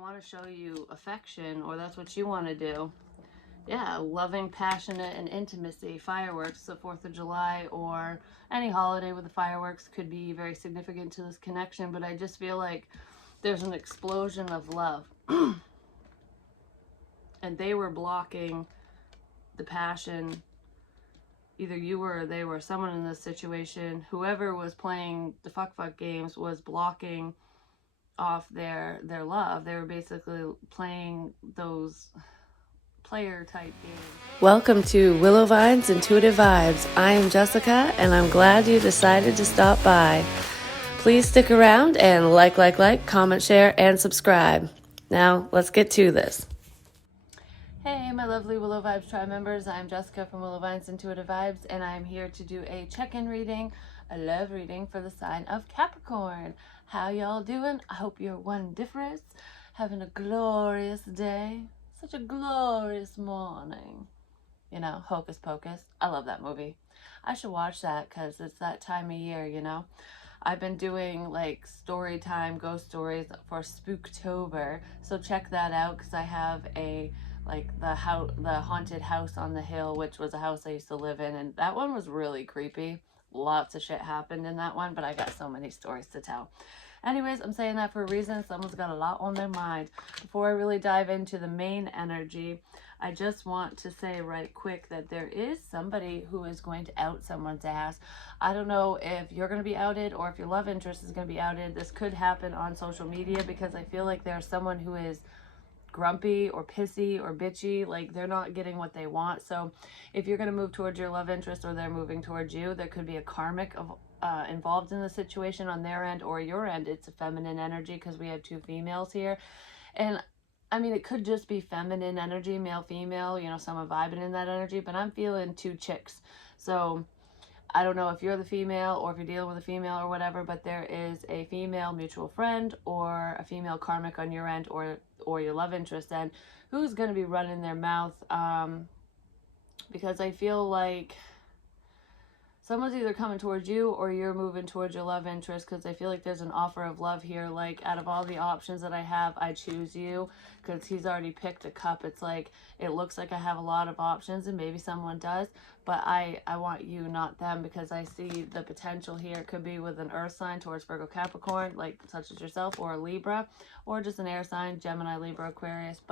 want to show you affection, or that's what you want to do. Yeah, loving, passionate, and intimacy. Fireworks, the 4th of July, or any holiday with the fireworks could be very significant to this connection, but I just feel like there's an explosion of love. And they were blocking the passion. Either you were or they were, someone in this situation, whoever was playing the fuck games was blocking off their love. They were basically playing those player type games. Welcome to Willow Vine's Intuitive Vibes. I am Jessica, and I'm glad you decided to stop by. Please stick around and like, comment, share, and subscribe. Now, let's get to this. Hey, my lovely Willow Vibes tribe members. I'm Jessica from Willow Vine's Intuitive Vibes, and I'm here to do a check-in reading, a love reading for the sign of Capricorn. How y'all doing? I hope you're wonderful, having a glorious day. Such a glorious morning. You know, Hocus Pocus. I love that movie. I should watch that because it's that time of year, you know. I've been doing like story time, ghost stories for Spooktober, so check that out because I have a the haunted house on the hill, which was a house I used to live in, and that one was really creepy. Lots of shit happened in that one, but I got so many stories to tell. Anyways, I'm saying that for a reason. Someone's got a lot on their mind. Before I really dive into the main energy, I just want to say right quick that there is somebody who is going to out someone's ass. I don't know if you're going to be outed or if your love interest is going to be outed. This could happen on social media because I feel like there's someone who is grumpy or pissy or bitchy, like they're not getting what they want. So if you're going to move towards your love interest or they're moving towards you, there could be a karmic involved in the situation on their end or your end. It's a feminine energy because we have two females here. And I mean, it could just be feminine energy, male, female, you know, someone vibing in that energy, but I'm feeling two chicks. So I don't know if you're the female or if you're dealing with a female or whatever, but there is a female mutual friend or a female karmic on your end or your love interest end who's going to be running their mouth, because I feel like someone's either coming towards you or you're moving towards your love interest, because I feel like there's an offer of love here. Like, out of all the options that I have, I choose you, because he's already picked a cup. It's like, it looks like I have a lot of options, and maybe someone does, but I want you, not them, because I see the potential here. It could be with an earth sign towards Virgo, Capricorn, like such as yourself, or a Libra, or just an air sign, Gemini, Libra, Aquarius,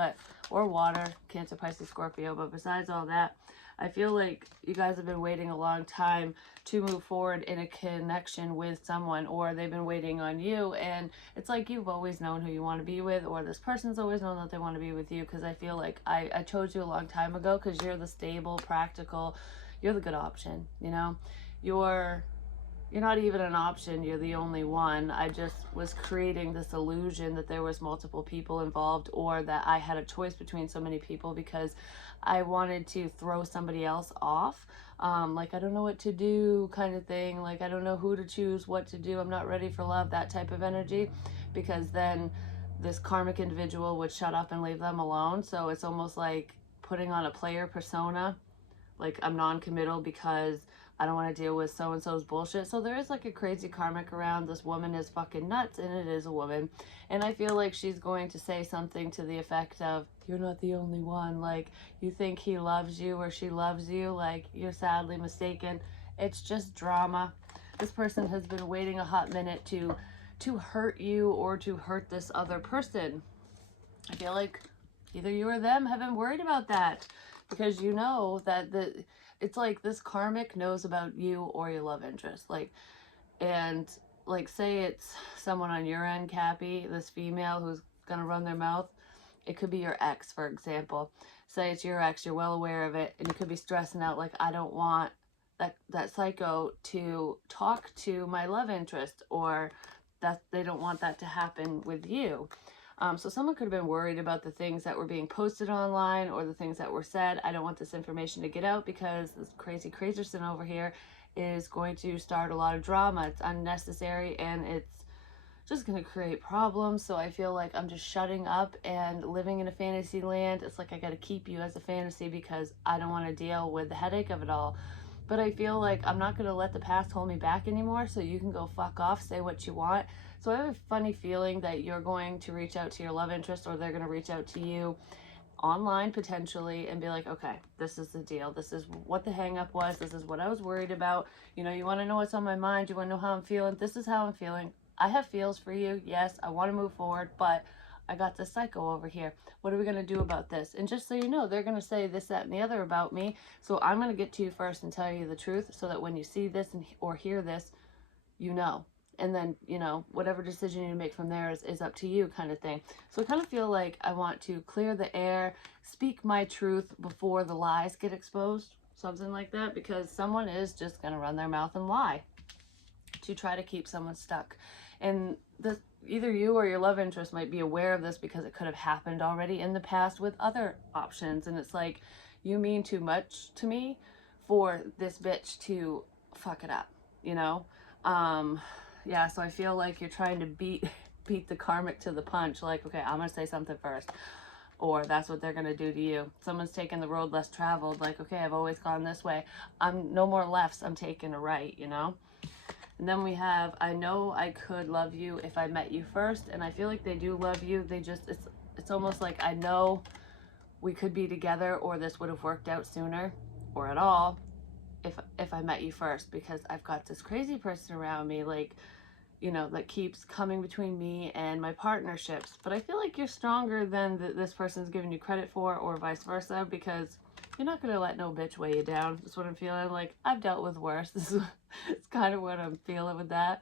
or water, Cancer, Pisces, Scorpio. But besides all that, I feel like you guys have been waiting a long time to move forward in a connection with someone, or they've been waiting on you, and it's like you've always known who you want to be with, or this person's always known that they want to be with you, because I feel like I chose you a long time ago because you're the stable, practical, you're the good option, you know? You're not even an option, you're the only one. I just was creating this illusion that there was multiple people involved, or that I had a choice between so many people, because I wanted to throw somebody else off. Like, I don't know what to do kind of thing. Like, I don't know who to choose, what to do. I'm not ready for love, that type of energy, because then this karmic individual would shut up and leave them alone. So it's almost like putting on a player persona. Like, I'm non-committal because I don't want to deal with so-and-so's bullshit. So there is like a crazy karmic around. This woman is fucking nuts, and it is a woman. And I feel like she's going to say something to the effect of, you're not the only one. Like, you think he loves you or she loves you. Like, you're sadly mistaken. It's just drama. This person has been waiting a hot minute to hurt you or to hurt this other person. I feel like either you or them have been worried about that, because you know that it's like this karmic knows about you or your love interest. Like, and like, say it's someone on your end, Cappy, this female who's gonna run their mouth. It could be your ex, for example. Say it's your ex, you're well aware of it, and you could be stressing out like, I don't want that psycho to talk to my love interest, or that they don't want that to happen with you. So someone could have been worried about the things that were being posted online or the things that were said. I don't want this information to get out because this crazy crazyson over here is going to start a lot of drama. It's unnecessary, and it's just going to create problems. So I feel like I'm just shutting up and living in a fantasy land. It's like I got to keep you as a fantasy because I don't want to deal with the headache of it all. But I feel like I'm not going to let the past hold me back anymore, so you can go fuck off, say what you want, So I have a funny feeling that you're going to reach out to your love interest, or they're going to reach out to you online potentially and be like, okay, this is the deal. This is what the hang up was. This is what I was worried about. You know, you want to know what's on my mind. You want to know how I'm feeling. This is how I'm feeling. I have feels for you. Yes, I want to move forward, but I got this psycho over here. What are we going to do about this? And just so you know, they're going to say this, that, and the other about me. So I'm going to get to you first and tell you the truth so that when you see this or hear this, you know. And then, you know, whatever decision you make from there is up to you, kind of thing. So I kind of feel like I want to clear the air, speak my truth before the lies get exposed, something like that, because someone is just going to run their mouth and lie to try to keep someone stuck. And this, either you or your love interest might be aware of this because it could have happened already in the past with other options. And it's like, you mean too much to me for this bitch to fuck it up, you know? Yeah, so I feel like you're trying to beat the karmic to the punch. Like, okay, I'm gonna say something first, or that's what they're gonna do to you. Someone's taking the road less traveled. Like, okay, I've always gone this way. I'm no more lefts. I'm taking a right. You know. And then we have, I know I could love you if I met you first, and I feel like they do love you. They just, it's almost like I know we could be together, or this would have worked out sooner, or at all, if I met you first, because I've got this crazy person around me, like, you know, that keeps coming between me and my partnerships. But I feel like you're stronger than this person's giving you credit for, or vice versa, because you're not going to let no bitch weigh you down. That's what I'm feeling. Like, I've dealt with worse. This is it's kind of what I'm feeling with that.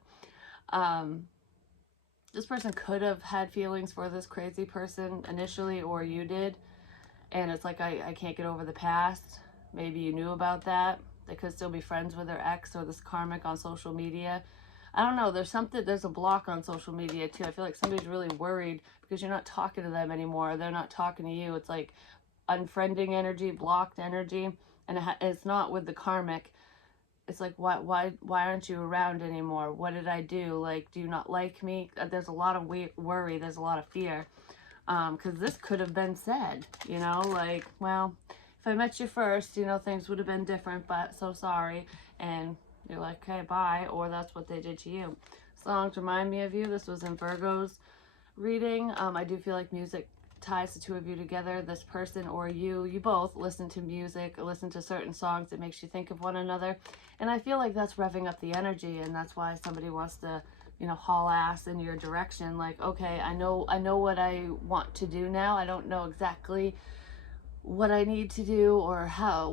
This person could have had feelings for this crazy person initially, or you did. And it's like, I can't get over the past. Maybe you knew about that. They could still be friends with their ex or this karmic on social media. I don't know. There's a block on social media too. I feel like somebody's really worried because you're not talking to them anymore. They're not talking to you. It's like unfriending energy, blocked energy. And it's not with the karmic. It's like, why aren't you around anymore? What did I do? Like, do you not like me? There's a lot of worry. There's a lot of fear. Because this could have been said, you know, like, well, if I met you first, you know, things would have been different, but so sorry. And you're like, okay, bye. Or that's what they did to you. Songs remind me of you. This was in Virgo's reading. I do feel like music ties the two of you together. This person or you both listen to music, listen to certain songs that makes you think of one another. And I feel like that's revving up the energy, and that's why somebody wants to, you know, haul ass in your direction. Like, okay, I know what I want to do now. I don't know exactly what I need to do or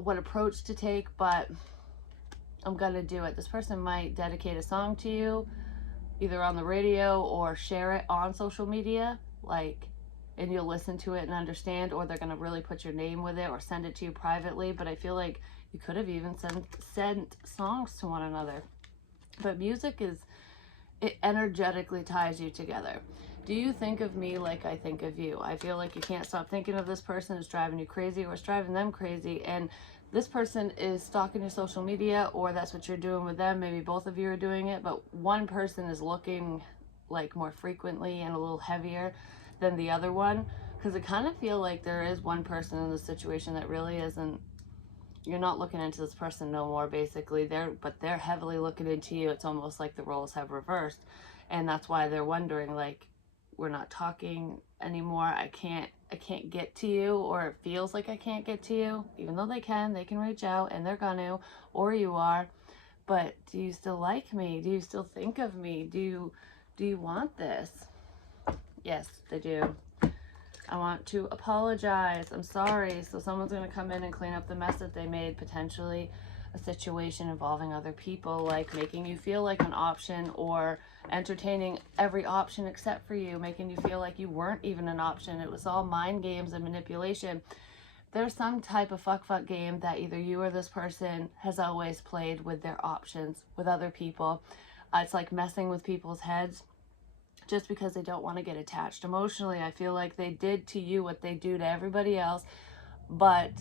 what approach to take, but I'm gonna do it. This person might dedicate a song to you, either on the radio or share it on social media, like, and you'll listen to it and understand, or they're gonna really put your name with it or send it to you privately. But I feel like you could have even sent songs to one another. But music it energetically ties you together. Do you think of me like I think of you? I feel like you can't stop thinking of this person. It's driving you crazy, or it's driving them crazy. And this person is stalking your social media, or that's what you're doing with them. Maybe both of you are doing it, but one person is looking like more frequently and a little heavier than the other one. Because I kind of feel like there is one person in the situation that really isn't, you're not looking into this person no more, basically. They're heavily looking into you. It's almost like the roles have reversed, and that's why they're wondering, like, we're not talking anymore. I can't get to you, or it feels like I can't get to you, even though they can reach out, and they're gonna, or you are. But do you still like me? Do you still think of me? Do you want this? Yes, they do. I want to apologize. I'm sorry. So someone's going to come in and clean up the mess that they made, potentially a situation involving other people, like making you feel like an option, or entertaining every option except for you, making you feel like you weren't even an option. It was all mind games and manipulation. There's some type of fuck game that either you or this person has always played with their options with other people. It's like messing with people's heads just because they don't want to get attached emotionally. I feel like they did to you what they do to everybody else, but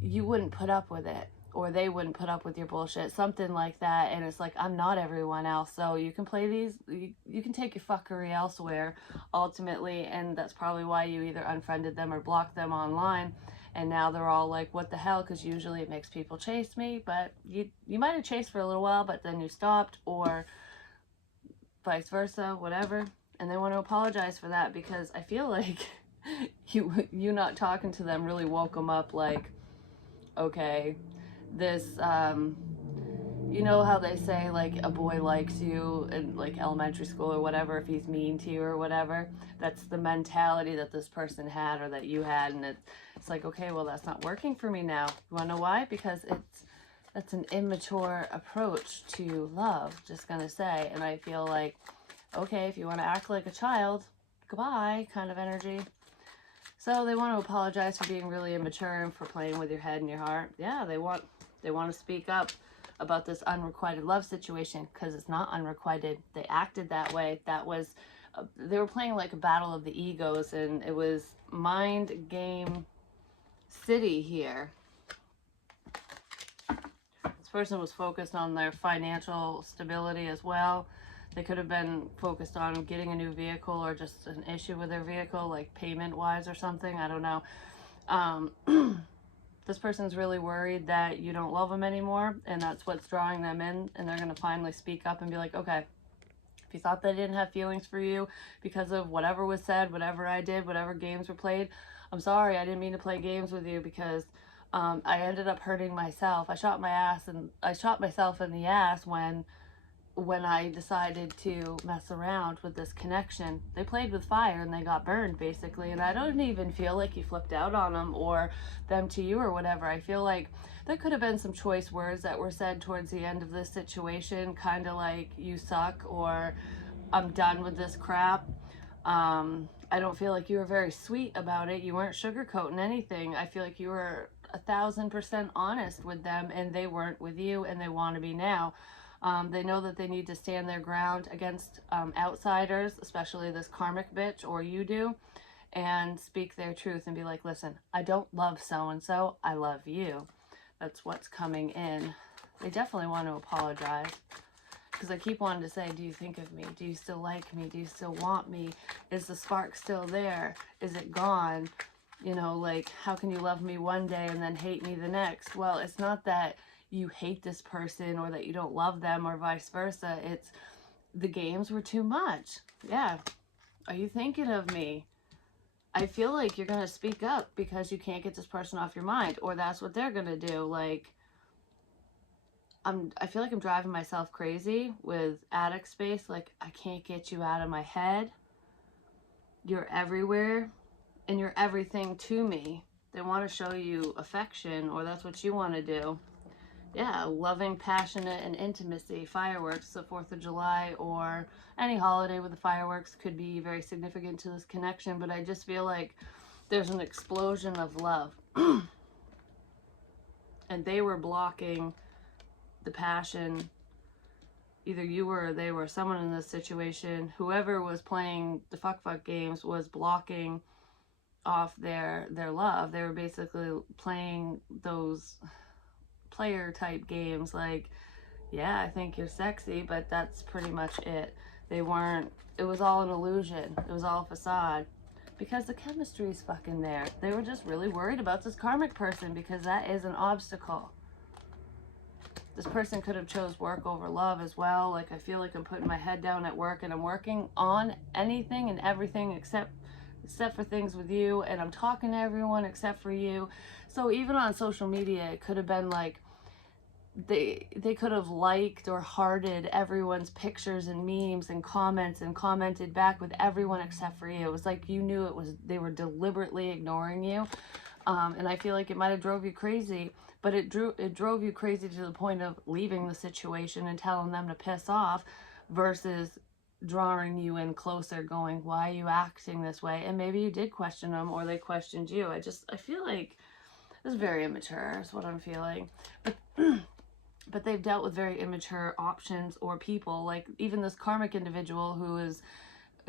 you wouldn't put up with it, or they wouldn't put up with your bullshit, something like that. And it's like, I'm not everyone else, so you can play these, you can take your fuckery elsewhere, ultimately. And that's probably why you either unfriended them or blocked them online. And now they're all like, what the hell? Because usually it makes people chase me, but you might have chased for a little while, but then you stopped, or vice versa, whatever. And they want to apologize for that, because I feel like you not talking to them really woke them up, like, okay, this, you know how they say, like, a boy likes you in, like, elementary school or whatever if he's mean to you or whatever? That's the mentality that this person had, or that you had, and it's like, okay, well, that's not working for me now. You want to know why? Because that's an immature approach to love, just gonna say. And I feel like, okay, if you want to act like a child, goodbye kind of energy. So they want to apologize for being really immature and for playing with your head and your heart. Yeah, they want to speak up about this unrequited love situation, because it's not unrequited. They acted that way. That was, they were playing like a battle of the egos, and it was mind game city here. This person was focused on their financial stability as well. They could have been focused on getting a new vehicle, or just an issue with their vehicle, like payment wise or something. I don't know. This person's really worried that you don't love them anymore, and that's what's drawing them in, and they're going to finally speak up and be like, okay, if you thought they didn't have feelings for you because of whatever was said, whatever I did, whatever games were played, I'm sorry, I didn't mean to play games with you, because I ended up hurting myself. I shot myself in the ass when I decided to mess around with this connection. They played with fire and they got burned, basically. And I don't even feel like you flipped out on them, or them to you, or whatever. I feel like there could have been some choice words that were said towards the end of this situation, kind of like, you suck, or I'm done with this crap. I don't feel like you were very sweet about it. You weren't sugarcoating anything. I feel like you were 1,000% honest with them, and they weren't with you, and they want to be now. They know that they need to stand their ground against outsiders, especially this karmic bitch, or you do, and speak their truth and be like, listen, I don't love so-and-so, I love you. That's what's coming in. They definitely want to apologize, because I keep wanting to say, do you think of me? Do you still like me? Do you still want me? Is the spark still there? Is it gone? You know, like, how can you love me one day and then hate me the next? Well, it's not that you hate this person or that you don't love them, or vice versa. It's the games were too much. Yeah. Are you thinking of me? I feel like you're going to speak up because you can't get this person off your mind, or that's what they're going to do. Like, I feel like I'm driving myself crazy with attic space. Like, I can't get you out of my head. You're everywhere, and you're everything to me. They want to show you affection, or that's what you want to do. Yeah, loving, passionate, and intimacy. Fireworks, the 4th of July, or any holiday with the fireworks could be very significant to this connection, but I just feel like there's an explosion of love. And they were blocking the passion. Either you were, or they were. Someone in this situation, whoever was playing the fuck games, was blocking off their love. They were basically playing those player type games, like, yeah, I think you're sexy, but that's pretty much it. They weren't, it was all an illusion. It was all a facade, because the chemistry is fucking there. They were just really worried about this karmic person, because that is an obstacle. This person could have chose work over love as well. Like, I feel like I'm putting my head down at work, and I'm working on anything and everything except for things with you, and I'm talking to everyone except for you. So even on social media, it could have been like, they could have liked or hearted everyone's pictures and memes and comments, and commented back with everyone except for you. It was like, you knew they were deliberately ignoring you. And I feel like it might have drove you crazy, but it drove you crazy to the point of leaving the situation and telling them to piss off, versus drawing you in closer, going, why are you acting this way? And maybe you did question them, or they questioned you. I feel like it's very immature is what I'm feeling. But they've dealt with very immature options or people, like even this karmic individual who is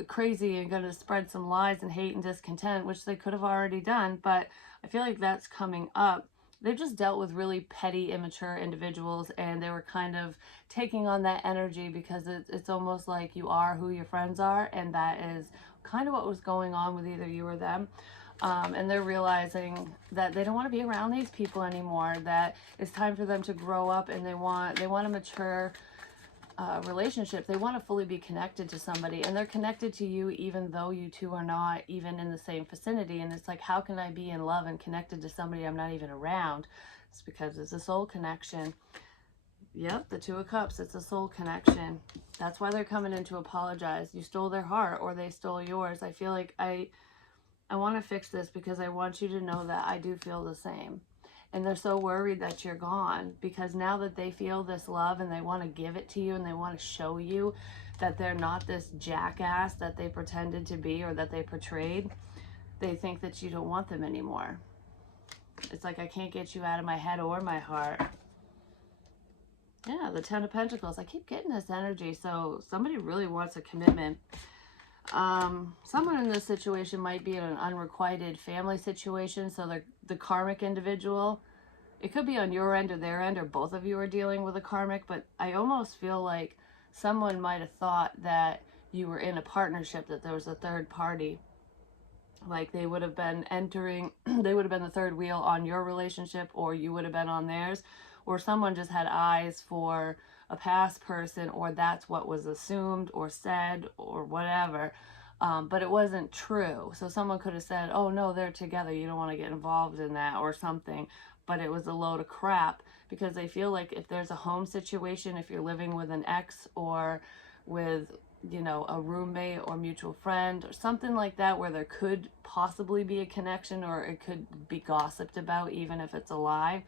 crazy and going to spread some lies and hate and discontent, which they could have already done, but I feel like that's coming up. They've just dealt with really petty, immature individuals, and they were kind of taking on that energy, because it's almost like you are who your friends are, and that is kind of what was going on with either you or them. And they're realizing that they don't want to be around these people anymore, that it's time for them to grow up, and they want to mature relationship, they want to fully be connected to somebody, and they're connected to you even though you two are not even in the same vicinity. And it's like, how can I be in love and connected to somebody I'm not even around? It's because it's a soul connection. Yep, the Two of Cups, it's a soul connection. That's why they're coming in to apologize. You stole their heart, or they stole yours. I feel like I want to fix this because I want you to know that I do feel the same. And they're so worried that you're gone, because now that they feel this love and they want to give it to you and they want to show you that they're not this jackass that they pretended to be or that they portrayed, they think that you don't want them anymore. It's like, I can't get you out of my head or my heart. Yeah, the Ten of Pentacles. I keep getting this energy. So somebody really wants a commitment. Someone in this situation might be in an unrequited family situation. So they're the karmic individual. It could be on your end or their end, or both of you are dealing with a karmic. But I almost feel like someone might have thought that you were in a partnership, that there was a third party. Like they would have been entering, they would have been the third wheel on your relationship, or you would have been on theirs. Or someone just had eyes for a past person, or that's what was assumed or said or whatever. But it wasn't true. So someone could have said, oh no, they're together, you don't want to get involved in that, or something. But it was a load of crap, because they feel like if there's a home situation, if you're living with an ex or with, you know, a roommate or mutual friend or something like that, where there could possibly be a connection, or it could be gossiped about, even if it's a lie.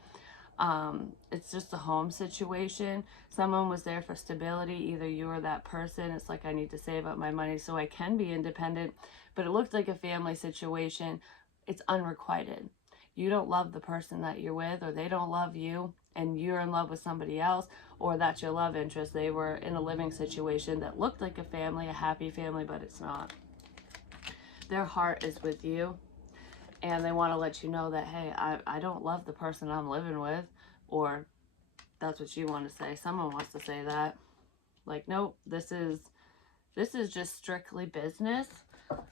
It's just a home situation. Someone was there for stability, either you or that person. It's like, I need to save up my money so I can be independent. But it looked like a family situation. It's unrequited. You don't love the person that you're with, or they don't love you, and you're in love with somebody else, or that's your love interest. They were in a living situation that looked like a family, a happy family, but it's not. Their heart is with you. And they want to let you know that, hey, I don't love the person I'm living with. Or that's what you want to say. Someone wants to say that. Like, nope, this is just strictly business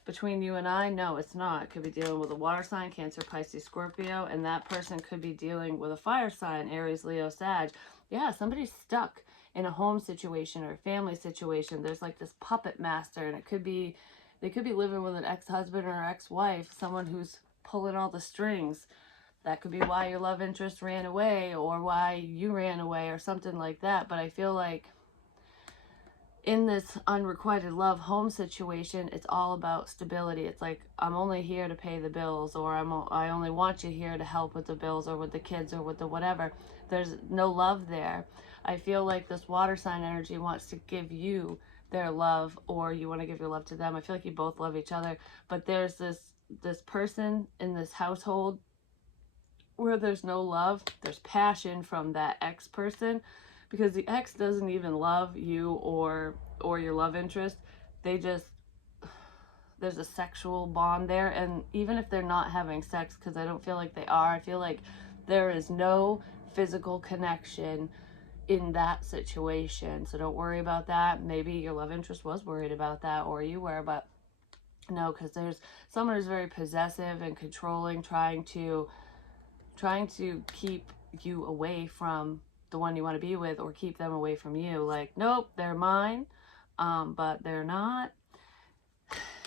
between you and I. No, it's not. It could be dealing with a water sign, Cancer, Pisces, Scorpio. And that person could be dealing with a fire sign, Aries, Leo, Sag. Yeah, somebody's stuck in a home situation or a family situation. There's like this puppet master. And it could be, they could be living with an ex-husband or ex-wife, someone who's pulling all the strings. That could be why your love interest ran away, or why you ran away, or something like that. But I feel like in this unrequited love home situation, it's all about stability. It's like, I'm only here to pay the bills, or I only want you here to help with the bills, or with the kids, or with the whatever. There's no love there. I feel like this water sign energy wants to give you their love, or you want to give your love to them. I feel like you both love each other, but there's this person in this household where there's no love. There's passion from that ex person, because the ex doesn't even love you or your love interest. They just, there's a sexual bond there. And even if they're not having sex, because I don't feel like they are, I feel like there is no physical connection in that situation. So don't worry about that. Maybe your love interest was worried about that, or you were, but no, because there's someone who's very possessive and controlling, trying to keep you away from the one you want to be with, or keep them away from you. Like, nope, they're mine, but they're not,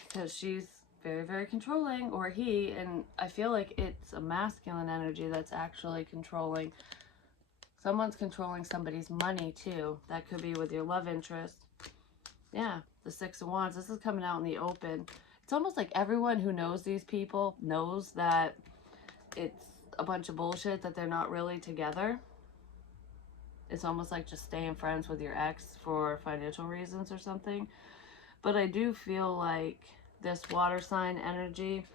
because she's very, very controlling, or he. And I feel like it's a masculine energy that's actually controlling. Someone's controlling somebody's money too. That could be with your love interest. Yeah, the Six of Wands. This is coming out in the open. It's almost like everyone who knows these people knows that it's a bunch of bullshit, that they're not really together. It's almost like just staying friends with your ex for financial reasons or something. But I do feel like this water sign energy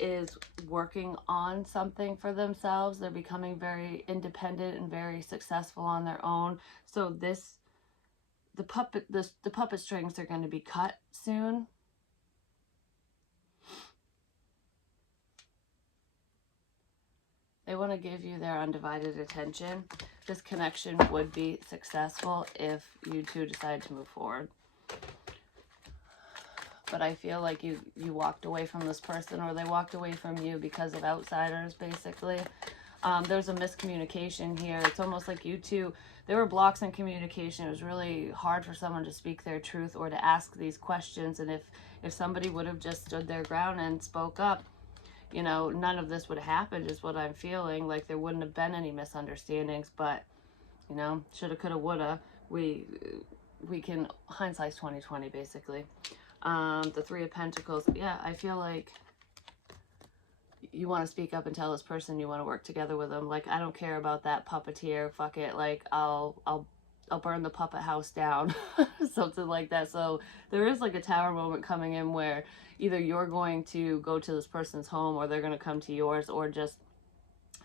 is working on something for themselves. They're becoming very independent and very successful on their own. So the puppet strings are going to be cut soon. They want to give you their undivided attention. This connection would be successful if you two decide to move forward. But I feel like you walked away from this person, or they walked away from you because of outsiders, basically. There's a miscommunication here. It's almost like you two, there were blocks in communication. It was really hard for someone to speak their truth or to ask these questions. And if somebody would have just stood their ground and spoke up, you know, none of this would have happened, is what I'm feeling. Like, there wouldn't have been any misunderstandings. But, you know, shoulda, coulda, woulda. We can, hindsight's 2020, basically. The Three of Pentacles. Yeah, I feel like you want to speak up and tell this person you want to work together with them. Like, I don't care about that puppeteer. Fuck it. Like, I'll burn the puppet house down. Something like that. So there is like a tower moment coming in where either you're going to go to this person's home, or they're going to come to yours, or just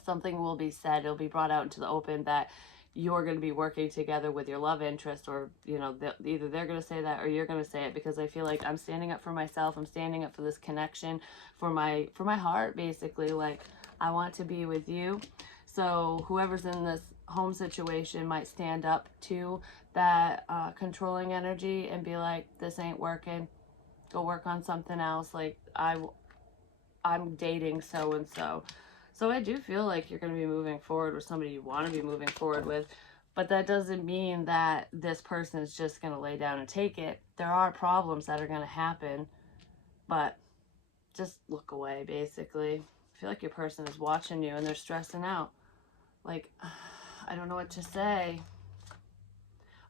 something will be said. It'll be brought out into the open that you're going to be working together with your love interest, or, you know, either they're going to say that or you're going to say it, because I feel like I'm standing up for myself. I'm standing up for this connection, for my heart, basically. Like, I want to be with you. So whoever's in this home situation might stand up to that controlling energy and be like, this ain't working. Go work on something else. Like, I'm dating so and so. So I do feel like you're going to be moving forward with somebody you want to be moving forward with. But that doesn't mean that this person is just going to lay down and take it. There are problems that are going to happen. But just look away, basically. I feel like your person is watching you and they're stressing out. Like, I don't know what to say.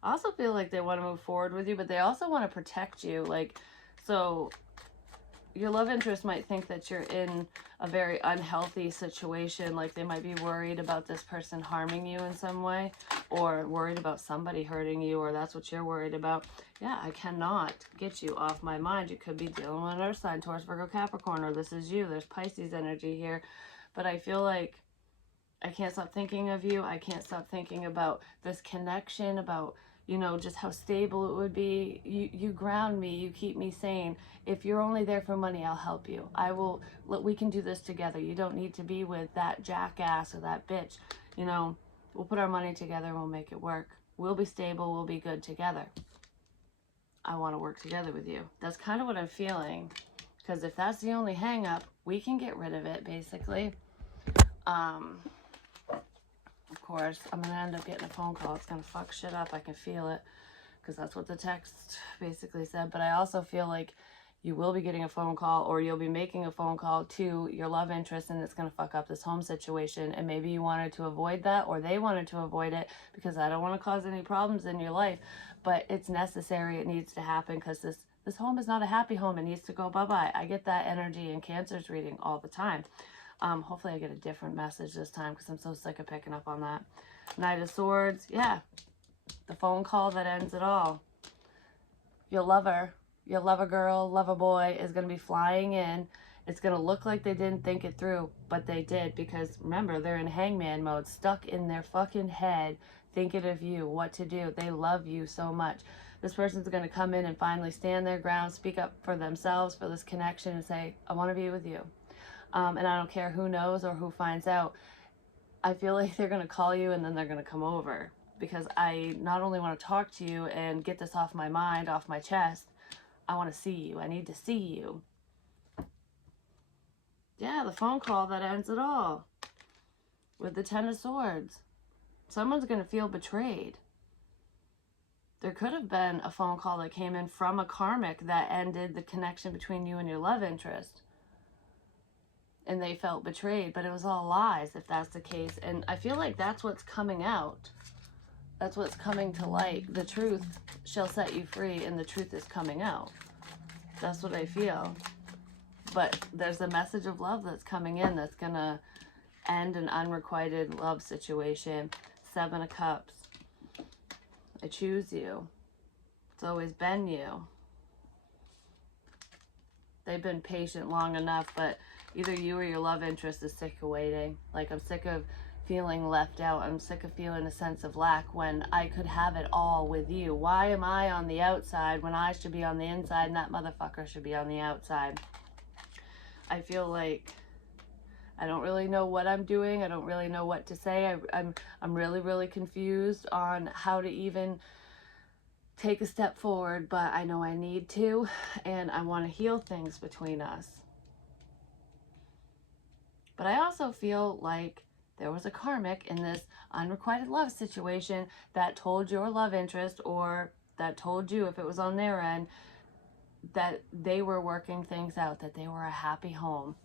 I also feel like they want to move forward with you, but they also want to protect you. Like, so your love interest might think that you're in a very unhealthy situation. Like, they might be worried about this person harming you in some way, or worried about somebody hurting you, or that's what you're worried about. Yeah, I cannot get you off my mind. You could be dealing with another sign, Taurus, Virgo, Capricorn, or this is you. There's Pisces energy here. But I feel like I can't stop thinking of you. I can't stop thinking about this connection, about, you know, just how stable it would be. You ground me. You keep me sane. If you're only there for money, I'll help you. We can do this together. You don't need to be with that jackass or that bitch. You know, we'll put our money together and we'll make it work. We'll be stable. We'll be good together. I want to work together with you. That's kind of what I'm feeling. Because if that's the only hang up, we can get rid of it, basically. Of course, I'm going to end up getting a phone call. It's going to fuck shit up. I can feel it, because that's what the text basically said. But I also feel like you will be getting a phone call, or you'll be making a phone call to your love interest, and it's going to fuck up this home situation. And maybe you wanted to avoid that, or they wanted to avoid it, because I don't want to cause any problems in your life. But it's necessary. It needs to happen, because this home is not a happy home. It needs to go bye-bye. I get that energy in Cancer's reading all the time. Hopefully I get a different message this time, because I'm so sick of picking up on that. Knight of Swords. Yeah. The phone call that ends it all. Your lover girl, lover boy is going to be flying in. It's going to look like they didn't think it through, but they did, because remember, they're in hangman mode, stuck in their fucking head, thinking of you, what to do. They love you so much. This person's going to come in and finally stand their ground, speak up for themselves, for this connection, and say, I want to be with you. And I don't care who knows or who finds out. I feel like they're going to call you and then they're going to come over, because I not only want to talk to you and get this off my mind, off my chest, I want to see you. I need to see you. Yeah, the phone call that ends it all with the Ten of Swords. Someone's going to feel betrayed. There could have been a phone call that came in from a karmic that ended the connection between you and your love interest, and they felt betrayed, but it was all lies if that's the case. And I feel like that's what's coming out. That's what's coming to light. The truth shall set you free, and the truth is coming out. That's what I feel. But there's a message of love that's coming in that's going to end an unrequited love situation. Seven of Cups. I choose you. It's always been you. They've been patient long enough, but either you or your love interest is sick of waiting. Like, I'm sick of feeling left out. I'm sick of feeling a sense of lack when I could have it all with you. Why am I on the outside when I should be on the inside, and that motherfucker should be on the outside? I feel like I don't really know what I'm doing. I don't really know what to say. I'm really, really confused on how to even take a step forward, but I know I need to, and I want to heal things between us. But I also feel like there was a karmic in this unrequited love situation that told your love interest, or that told you if it was on their end, that they were working things out, that they were a happy home.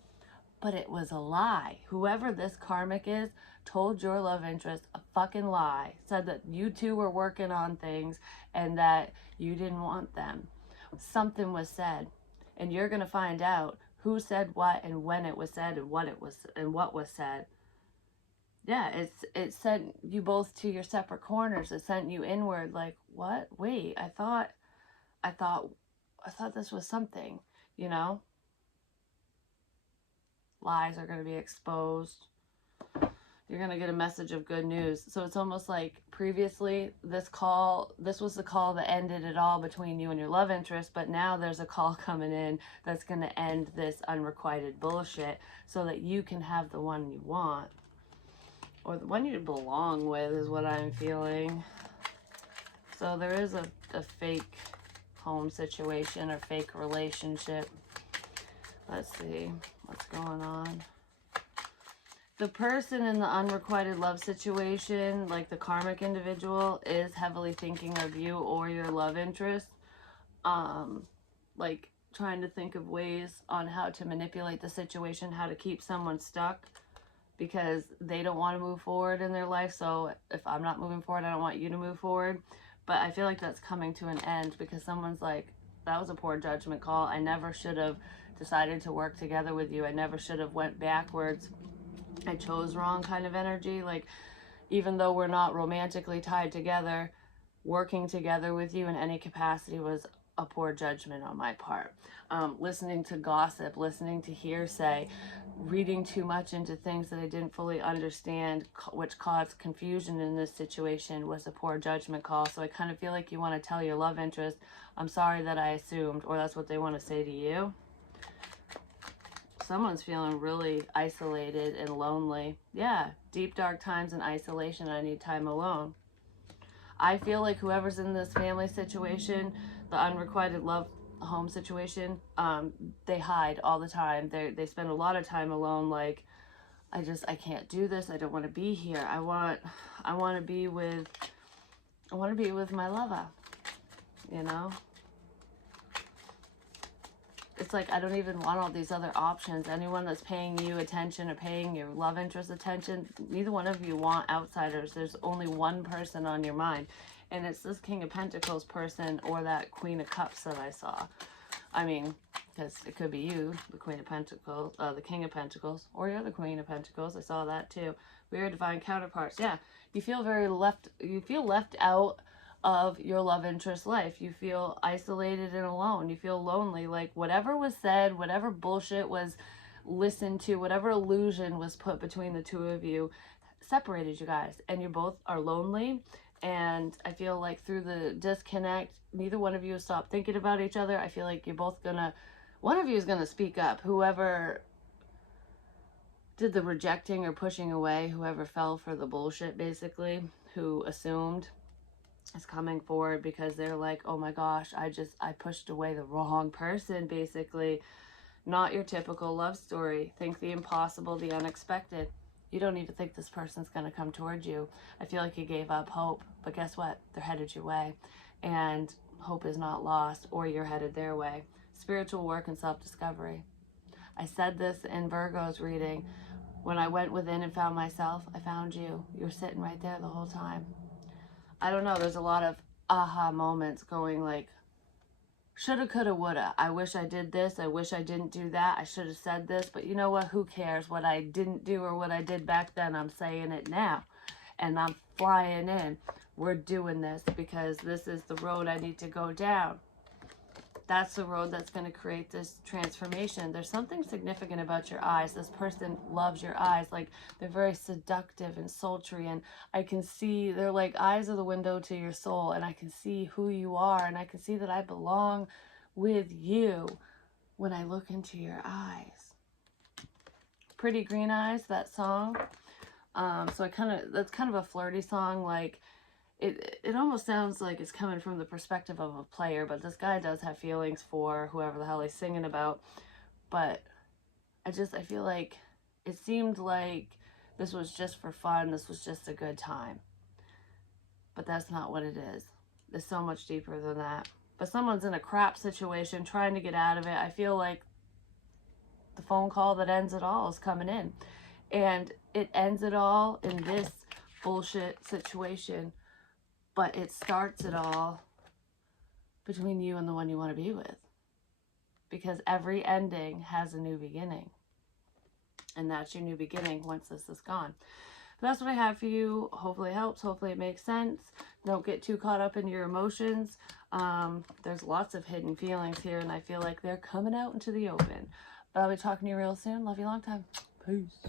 But it was a lie. Whoever this karmic is told your love interest a fucking lie. Said that you two were working on things and that you didn't want them. Something was said, and you're gonna find out who said what and when it was said and what was said. Yeah, it sent you both to your separate corners. It sent you inward. Like, what? Wait, I thought this was something. You know, lies are going to be exposed. You're going to get a message of good news. So it's almost like previously this was the call that ended it all between you and your love interest, but now there's a call coming in that's going to end this unrequited bullshit so that you can have the one you want, or the one you belong with, is what I'm feeling. So there is a fake home situation or fake relationship. Let's see what's going on. The person in the unrequited love situation, like the karmic individual, is heavily thinking of you or your love interest. Like trying to think of ways on how to manipulate the situation, how to keep someone stuck because they don't want to move forward in their life. So if I'm not moving forward, I don't want you to move forward. But I feel like that's coming to an end because someone's like, that was a poor judgment call. I never should have decided to work together with you. I never should have went backwards. I chose wrong kind of energy. Like, even though we're not romantically tied together, working together with you in any capacity was a poor judgment on my part. Listening to gossip, listening to hearsay, reading too much into things that I didn't fully understand, which caused confusion in this situation, was a poor judgment call. So I kind of feel like you want to tell your love interest, I'm sorry that I assumed, or that's what they want to say to you. Someone's feeling really isolated and lonely. Yeah, deep dark times and isolation. I need time alone. I feel like whoever's in this family situation, the unrequited love home situation, they hide all the time. They spend a lot of time alone. Like, I can't do this. I don't want to be here. I want to be with my lover, you know? It's like, I don't even want all these other options. Anyone that's paying you attention or paying your love interest attention, neither one of you want outsiders. There's only one person on your mind. And it's this King of Pentacles person or that Queen of Cups that I saw. I mean, because it could be you, the Queen of Pentacles, the King of Pentacles, or you're the Queen of Pentacles. I saw that too. We are divine counterparts. Yeah, you feel left out of your love interest life. You feel isolated and alone. You feel lonely. Like, whatever was said, whatever bullshit was listened to, whatever illusion was put between the two of you separated you guys, and you both are lonely. And I feel like through the disconnect, neither one of you has stopped thinking about each other. I feel like you're both one of you is gonna speak up. Whoever did the rejecting or pushing away, whoever fell for the bullshit, basically, who assumed, is coming forward because they're like, oh my gosh, I pushed away the wrong person, basically. Not your typical love story. Think the impossible, the unexpected. You don't even think this person's going to come towards you. I feel like you gave up hope, but guess what? They're headed your way, and hope is not lost, or you're headed their way. Spiritual work and self-discovery. I said this in Virgo's reading. When I went within and found myself, I found you. You were sitting right there the whole time. I don't know, there's a lot of aha moments going like, shoulda, coulda, woulda. I wish I did this. I wish I didn't do that. I should have said this. But you know what? Who cares what I didn't do or what I did back then? I'm saying it now. And I'm flying in. We're doing this because this is the road I need to go down. That's the road that's going to create this transformation. There's something significant about your eyes. This person loves your eyes. Like, they're very seductive and sultry. And I can see, they're like eyes are the window to your soul. And I can see who you are. And I can see that I belong with you when I look into your eyes. Pretty Green Eyes, that song. So that's kind of a flirty song. Like, it almost sounds like it's coming from the perspective of a player, but this guy does have feelings for whoever the hell he's singing about. But I feel like it seemed like This was just for fun. This was just a good time. But that's not what it is. It's so much deeper than that. But someone's in a crap situation trying to get out of it. I feel like the phone call that ends it all is coming in. And it ends it all in this bullshit situation. But it starts it all between you and the one you want to be with. Because every ending has a new beginning. And that's your new beginning once this is gone. That's what I have for you. Hopefully it helps. Hopefully it makes sense. Don't get too caught up in your emotions. There's lots of hidden feelings here, and I feel like they're coming out into the open. But I'll be talking to you real soon. Love you long time. Peace.